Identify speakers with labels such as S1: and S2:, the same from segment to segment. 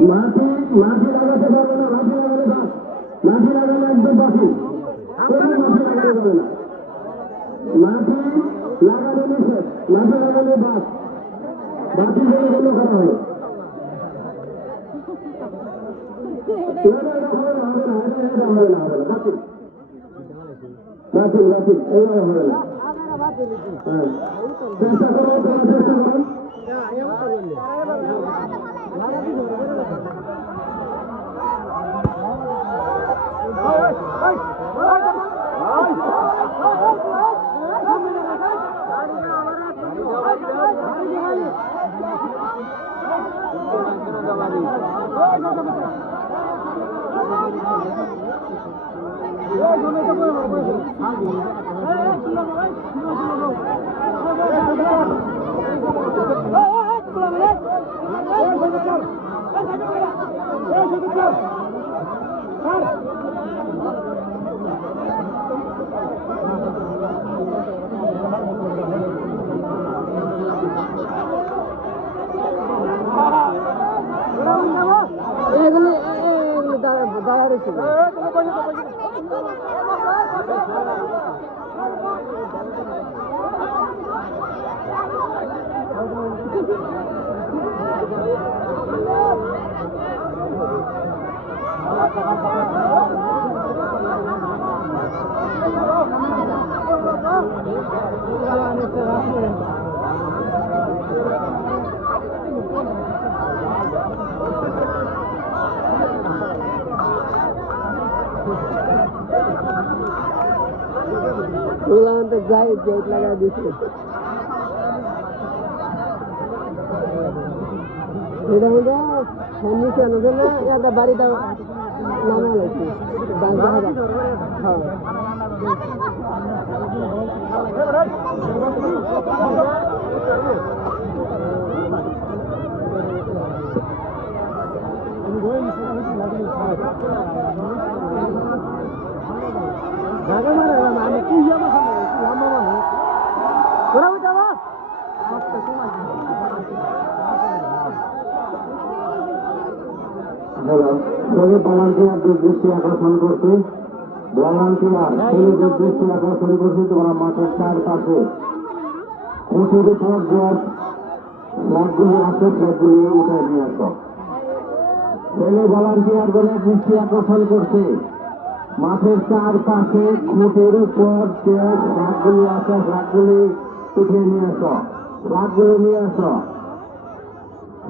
S1: লাঠি লাঠি লাগাতে পারবে না লাঠি লাগালে লাঠি লাগালে একদম বাকি কোনো লাঠি লাগাতে পারবে না লাঠি লাগালে নিষেধ লাঠি লাগালে বাস বাতি বলে গেল করা হলো না, না, এটা হবে না, হবে না, এটা- এটা হবে না, হবে না, বাতিল। বাতিল, বাতিল, এইভাবে হবে না। হ্যাঁ। চেষ্টা করো, তোমার চেষ্টা করো।
S2: এগুলো এগুলো দাঁড়া দাঁড়া রয়েছে ওগুলো তো যাই জেট লাগা দিচ্ছে এটা মধ্যে নিচে নজর না এটা বাড়িটা হ্যাঁ
S1: সঙ্গে ভলান্টিয়ারদের দৃষ্টি আকর্ষণ করছি। ভলান্টিয়ার ছেলেদের দৃষ্টি আকর্ষণ করছি তোমরা মাঠের চারপাশে। খুঁটির উপর যে ফ্ল্যাগগুলি আছে উঠে নিয়ে আসো। ছেলে ভলান্টিয়ার বলে দৃষ্টি আকর্ষণ করছে? মাঠের চারপাশে খুঁটির উপর যে ফ্ল্যাগগুলি আছে ফ্ল্যাগগুলি উঠে নিয়ে আসো ফ্ল্যাগগুলি নিয়ে আসো।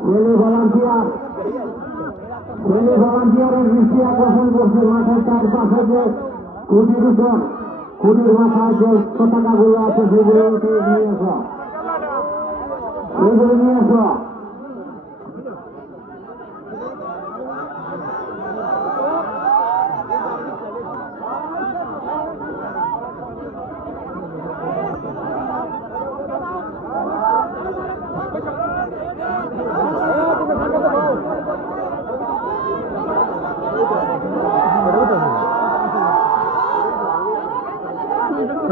S1: ছেলে ভলান্টিয়ার ছেলে ভলান্টিয়ারের দৃষ্টি আকর্ষণ করছে মাঠের চারপাশে যে খুঁটির উপর কুটির মাথায় যে পতাকাগুলো আছে সেগুলো নিয়ে আসো। এগুলো নিয়ে আসো।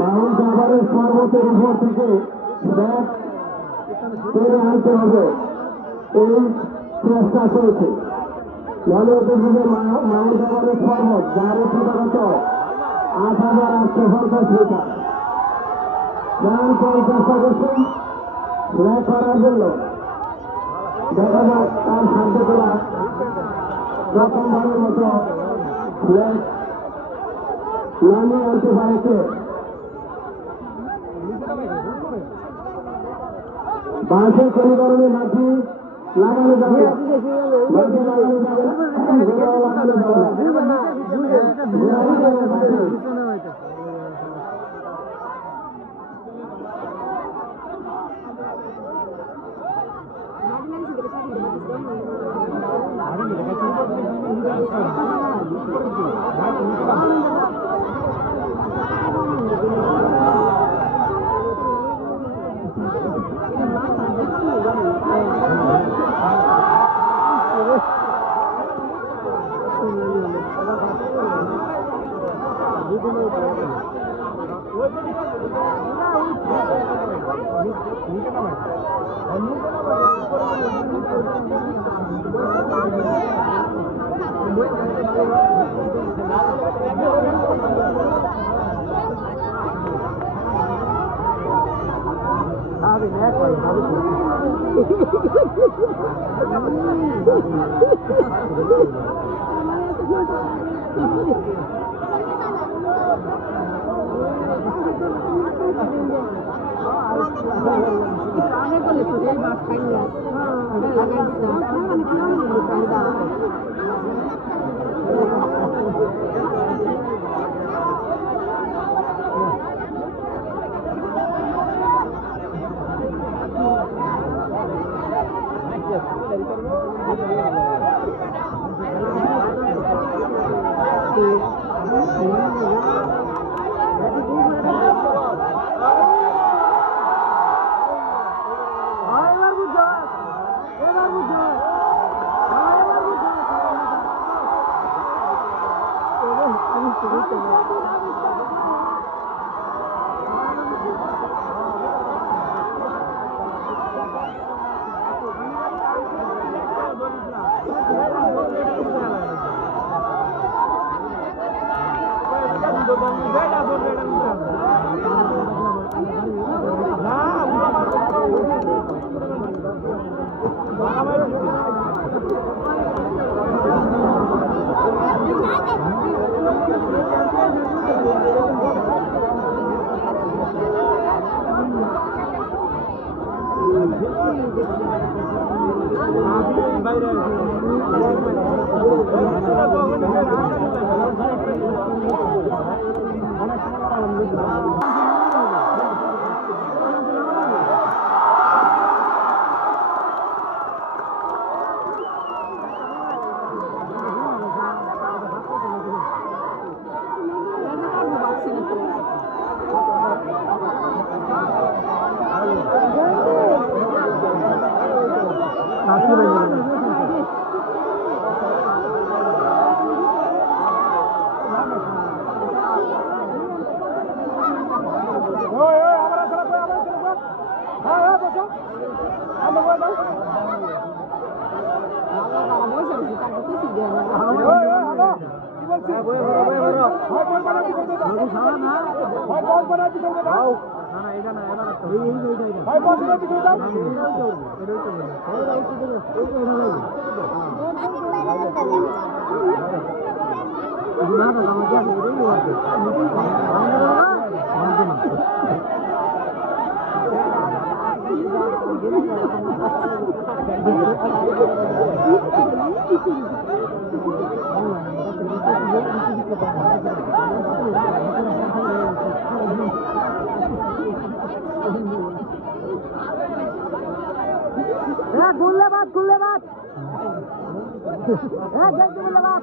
S1: মাউন্ট আবারের পর্বতের উপর থেকে ব্যাগ টেনে আনতে হবে। এই চেষ্টা চলছে। জনপ্রতিনিধি মাউন্ট আবারের পর্বত যার উচ্চতা আট হাজার আটশো পঞ্চাশ মিটার। প্রাণপণ চেষ্টা করছেন ফ্ল্যাগ করার জন্য। দেখা যাক তার সাধ্য করা প্রথমবারের মতো ফ্ল্যাগ নামিয়ে আনতে পারেছে বাঁশের সমীকরণে মাটি লাগানো যাবে। লাগানো যাবে। না। ঘোড়া লাগানো যাবে না। ঘোড়া লাগানো যাবে না।
S2: খুললে বাদ খুললে गुल्लेबाज गुल्लेबाज जय गुल्लेबाज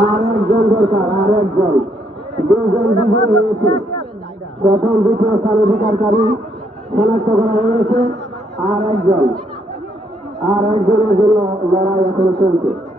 S1: আর একজন দরকার আর একজন দুজন দুজন রয়েছে। প্রথম দ্বিতীয় স্থান অধিকারী শনাক্ত করা হয়েছে। আর একজন আর একজনের জন্য লড়াই এখন চলছে।